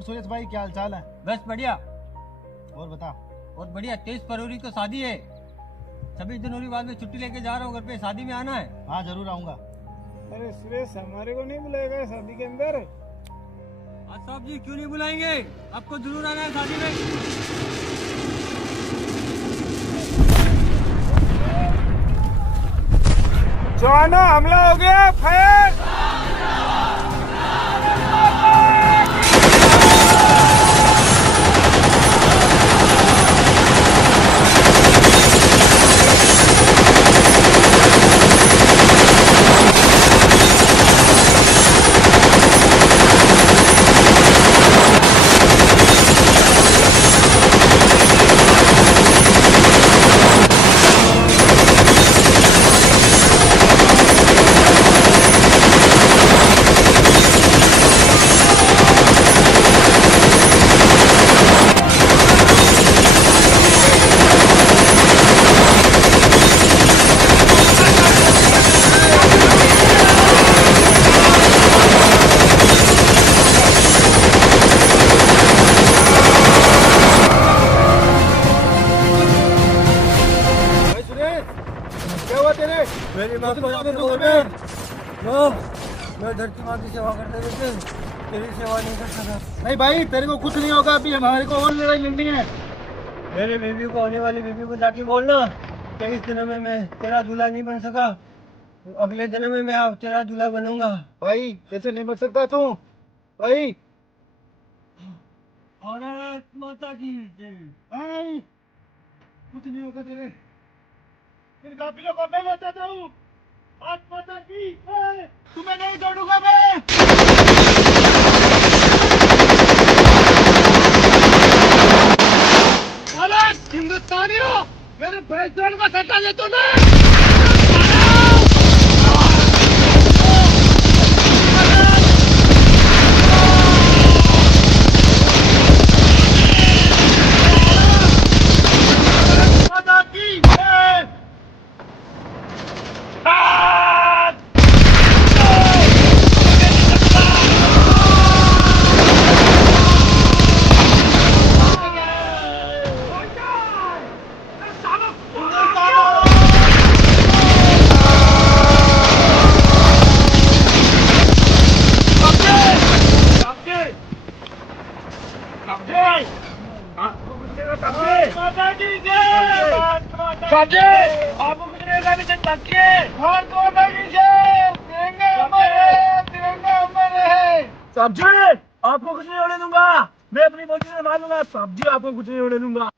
और सुरेश भाई क्या हाल चाल है? बस बढ़िया। और बता। और बढ़िया, 23 फरवरी को शादी है। 26 जनवरी बाद में छुट्टी लेके जा रहा हूँ घर पे, शादी में आना है। हाँ जरूर आऊंगा। अरे सुरेश, हमारे को नहीं बुलाएगा शादी के अंदर? आज साहब जी क्यों नहीं बुलाएंगे, आपको जरूर आना है शादी में। जवानों, हमला हो गया, फायर! मेरी माँ को मैं धरती माँ की सेवा करते रहते, तेरी सेवा नहीं कर सका। नहीं भाई, तेरे को कुछ नहीं होगा। अभी हमारे को और लड़ाई लड़नी है। मेरे बेबी को, होने वाली बेबी को जाके बोलना 23 जन्म में मैं तेरा दूल्हा नहीं बन सका, अगले जन्म में मैं तेरा दूल्हा बनूंगा। भाई ऐसे नहीं बच सकता तू भाई। भारत माता की जय। भाई कुछ नहीं होगा तेरे। इन काफिलों को मैं बचाता हूँ। भारत माता की जय। तुम्हें नहीं छोड़ूंगा मैं। हिंदुस्तानियों, मेरे बेजोड़ को सटा दे तूने। माता की जय। माता की जय। आपको गुजरेगा भी भारत माता की जय। तिरंगा अमर है, तिरंगा अमर है। साहब जी, आपको कुछ नहीं होने दूंगा। मैं अपनी मर्जी से मानूंगा। साहब जी, आपको कुछ नहीं होने दूंगा।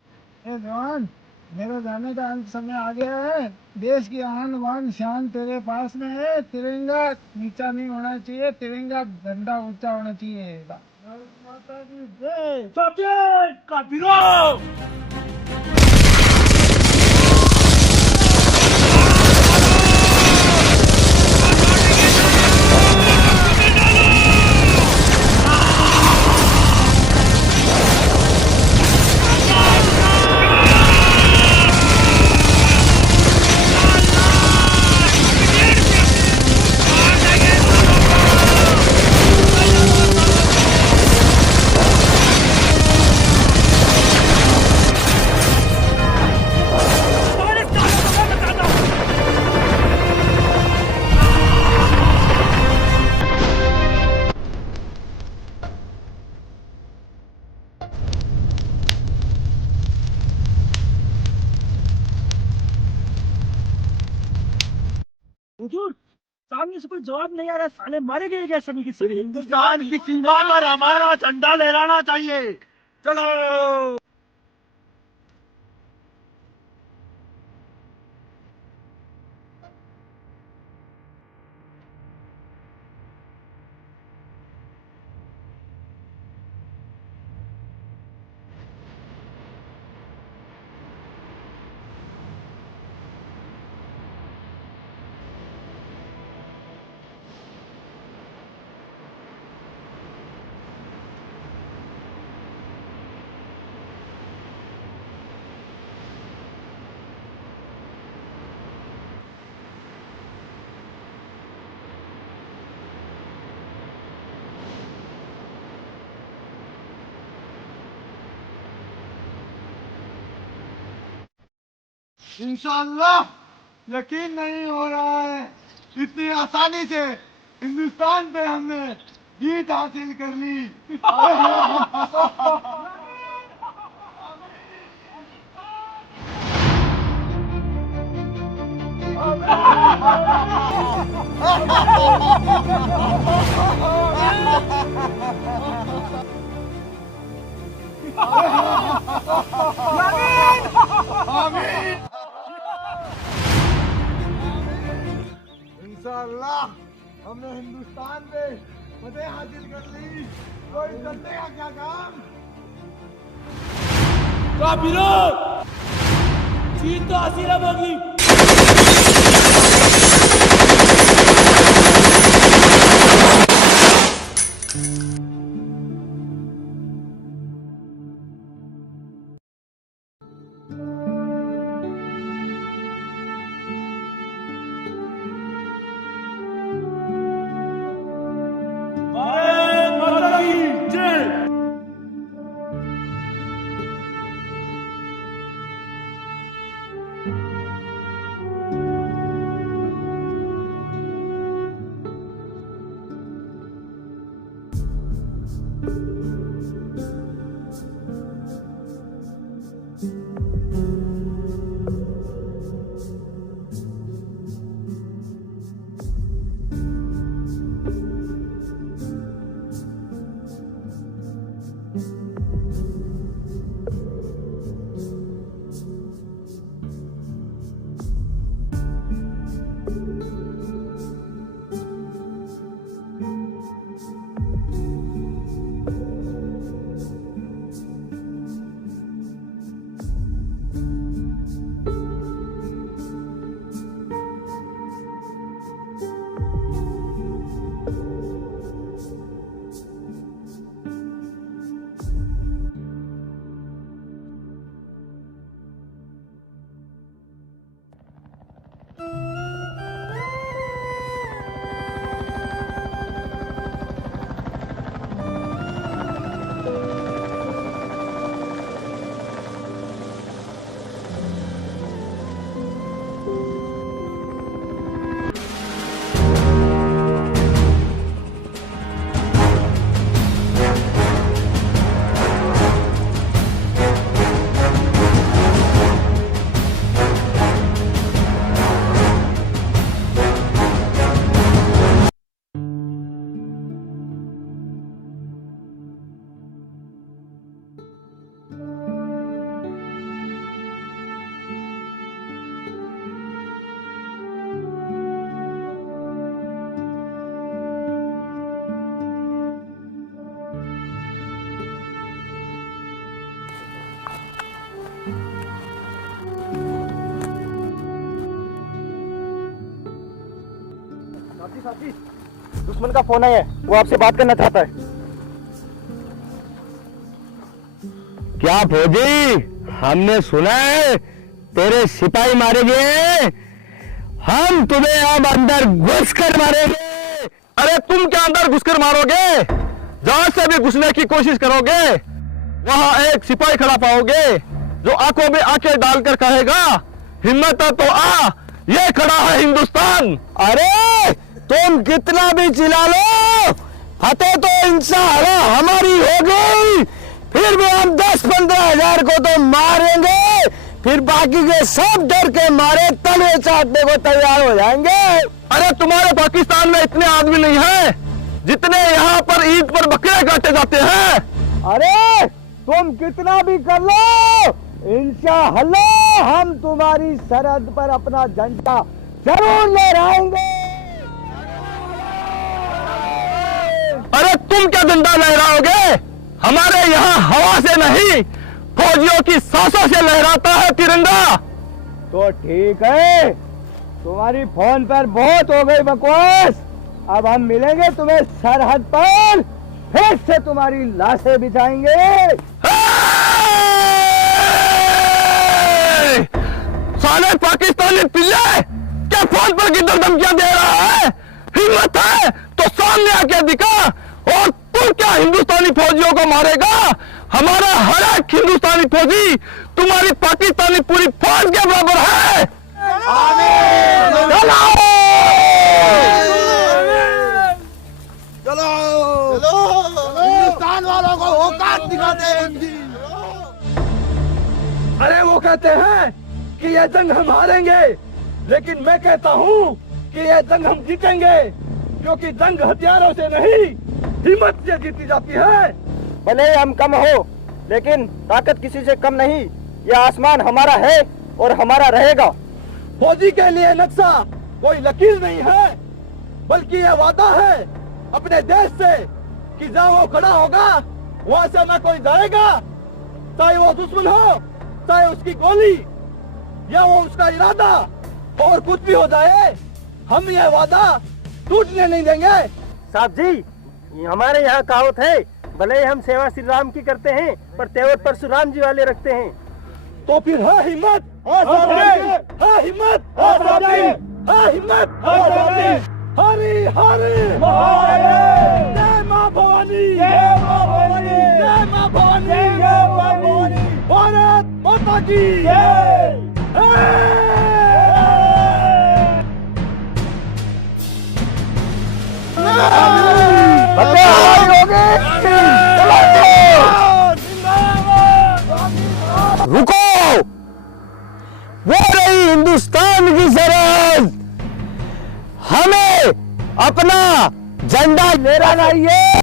ए जवान, मेरा जाने का अंत समय आ गया है। देश की आन बान शान तेरे पास में है। तिरंगा नीचा नहीं होना चाहिए, तिरंगा झंडा ऊंचा होना चाहिए। भारत माता की जय। साहब जी, काफिरों! हुजूर, सामने से कोई जवाब नहीं आ रहा। साले मारे गए क्या सभी के सभी? हिंदुस्तान की सीमा पर हमारा झंडा लहराना चाहिए। चलो। इंशाअल्लाह यकीन नहीं हो रहा है इतनी आसानी से हिंदुस्तान पे हमने जीत हासिल कर ली। इंशाअल्लाह हमने हिंदुस्तान पे फतेह हासिल कर ली। कोई करने का क्या काम? काफिरों, जीत तो हासिल अब होगी। भारत माता की जय। साथी, दुश्मन का फोन आया है, वो आपसे बात करना चाहता है। क्या फौजी, हमने सुना है तेरे सिपाही मारे गए। हम तुम्हें अब अंदर घुसकर मारेंगे। अरे तुम क्या अंदर घुसकर मारोगे? जहां से भी घुसने की कोशिश करोगे वहां एक सिपाही खड़ा पाओगे जो आंखों में आंखें डालकर कहेगा, हिम्मत है तो आ, ये खड़ा है हिंदुस्तान। अरे तुम कितना भी चिल्ला लो, फतेह तो इंशाअल्लाह हमारी होगी। फिर भी हम 10-15 हजार को तो मारेंगे, फिर बाकी के सब डर के मारे तले चाटने को तैयार हो जाएंगे। अरे तुम्हारे पाकिस्तान में इतने आदमी नहीं है जितने यहाँ पर ईद पर बकरे काटे जाते हैं। अरे तुम कितना भी कर लो, इंशाअल्लाह हम तुम्हारी सरहद पर अपना झंडा जरूर लहराएंगे। अरे तुम क्या झंडा लहराओगे? हमारे यहाँ हवा से नहीं, फौजियों की सांसों से लहराता है तिरंगा। तो ठीक है, तुम्हारी फोन पर बहुत हो गई बकवास। अब हम मिलेंगे तुम्हें सरहद पर, फिर से तुम्हारी लाशें बिछाएंगे। साले पाकिस्तानी पिल्ले, क्या फोन पर किधर धमकियां दे रहा है? हिम्मत है तो सामने आके दिखा। और तू क्या हिंदुस्तानी फौजियों को मारेगा? हमारा हर एक हिंदुस्तानी फौजी तुम्हारी पाकिस्तानी पूरी फौज के बराबर है। हिंदुस्तान वालों को औकात दिखाते हैं इनकी। अरे वो कहते हैं कि ये जंग हम हारेंगे, लेकिन मैं कहता हूँ कि ये जंग हम जीतेंगे, क्योंकि जंग हथियारों से नहीं हिम्मत से जीती जाती है। भले ही हम कम हो, लेकिन ताकत किसी से कम नहीं। यह आसमान हमारा है और हमारा रहेगा। फौजी के लिए नक्शा कोई लकीर नहीं है, बल्कि यह वादा है अपने देश से कि जहाँ वो खड़ा होगा वहाँ से ना कोई जाएगा, चाहे वो दुश्मन हो, चाहे उसकी गोली या वो उसका इरादा, और कुछ भी हो जाए हम यह वादा टूटने नहीं देंगे। साहब जी, हमारे यहाँ कहावत है, भले ही हम सेवा श्री राम की करते हैं, पर तेवर परशुराम जी वाले रखते हैं। तो फिर है हिम्मत, है हिम्मत, है हिम्मत। हरी हरी जय माँ भवानी, जय माँ भवानी, जय माँ भवानी, जय माँ भवानी। भारत माता की रुको, वो रही हिंदुस्तान की सरहद। हमें अपना झंडा लहराना चाहिए।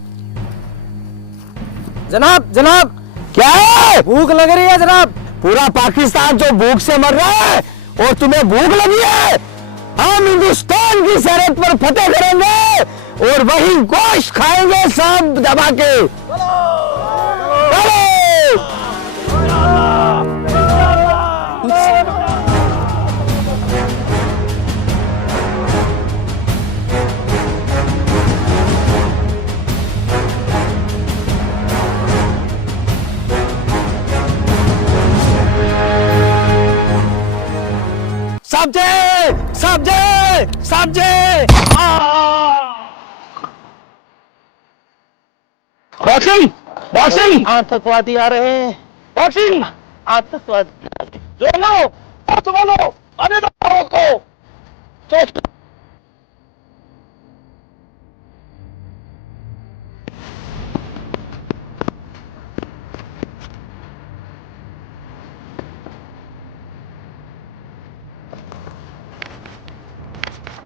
जनाब, जनाब, क्या है? भूख लग रही है जनाब। पूरा पाकिस्तान तो भूख से मर रहा है और तुम्हें भूख लगी है। हम हिंदुस्तान की सरहद पर फतेह करेंगे और वही गोश्त खाएंगे सांप दबा के। चलो। सब्जी, सब्जी, सब्जी। बॉक्सिंग, बॉक्सिंग, आतंकवादी आ रहे हैं। बॉक्सिंग। आतंकवादी। जो लो, बोलो, अरे को तो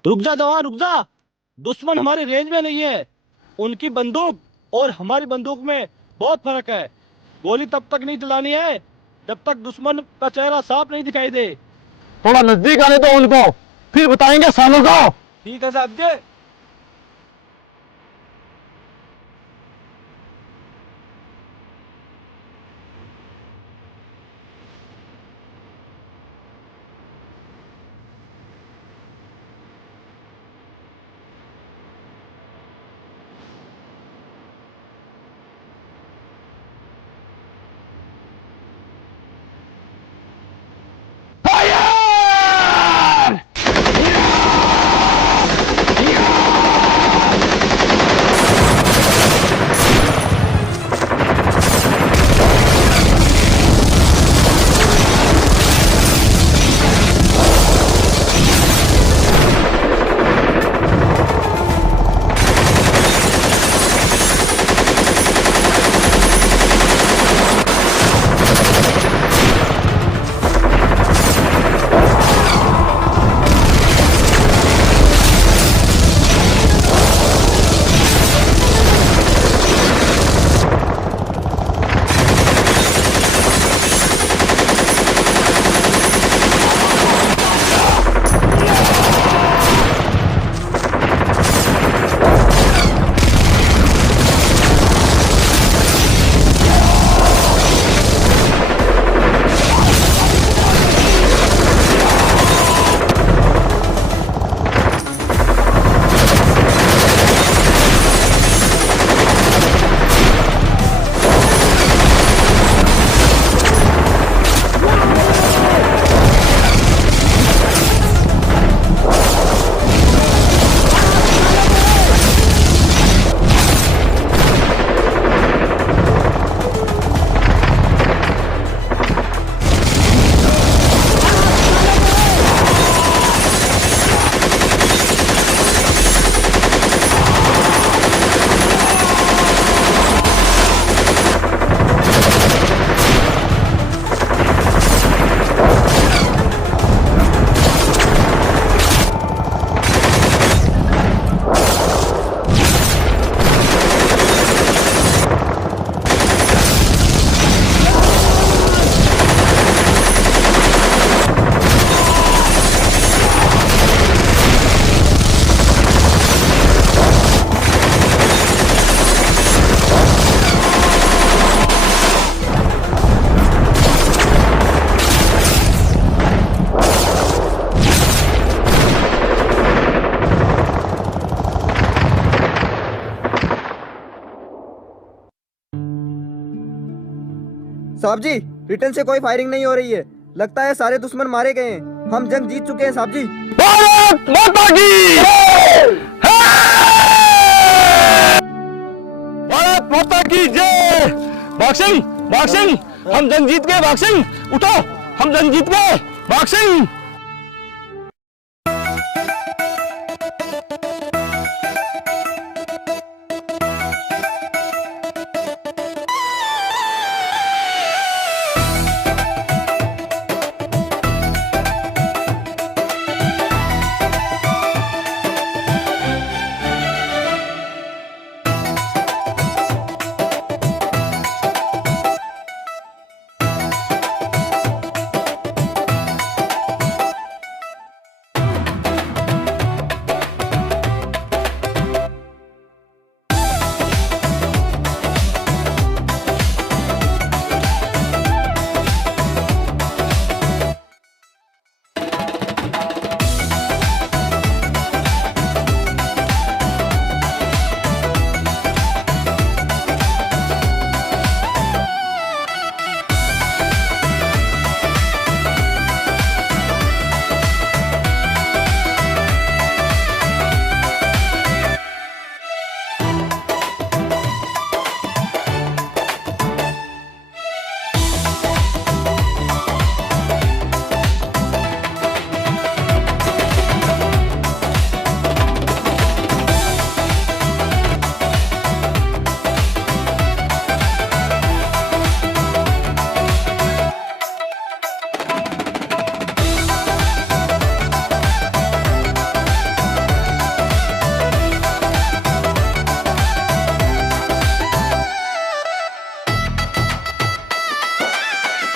रुक जा जवान, रुक जा। दुश्मन हमारी रेंज में नहीं है। उनकी बंदूक और हमारी बंदूक में बहुत फर्क है। गोली तब तक नहीं चलानी है जब तक दुश्मन का चेहरा साफ नहीं दिखाई दे। थोड़ा नजदीक आने दो उनको, फिर बताएंगे सालों को। ठीक है साहब जी। फायर! साहब जी, रिटर्न से कोई फायरिंग नहीं हो रही है। लगता है सारे दुश्मन मारे गए हैं। हम जंग जीत चुके हैं साहब जी। भारत माता की भारत माता की जय। भाग सिंह, हम जंग जीत गए। भाग सिंह, उठो, हम जंग जीत गए। भाग सिंह।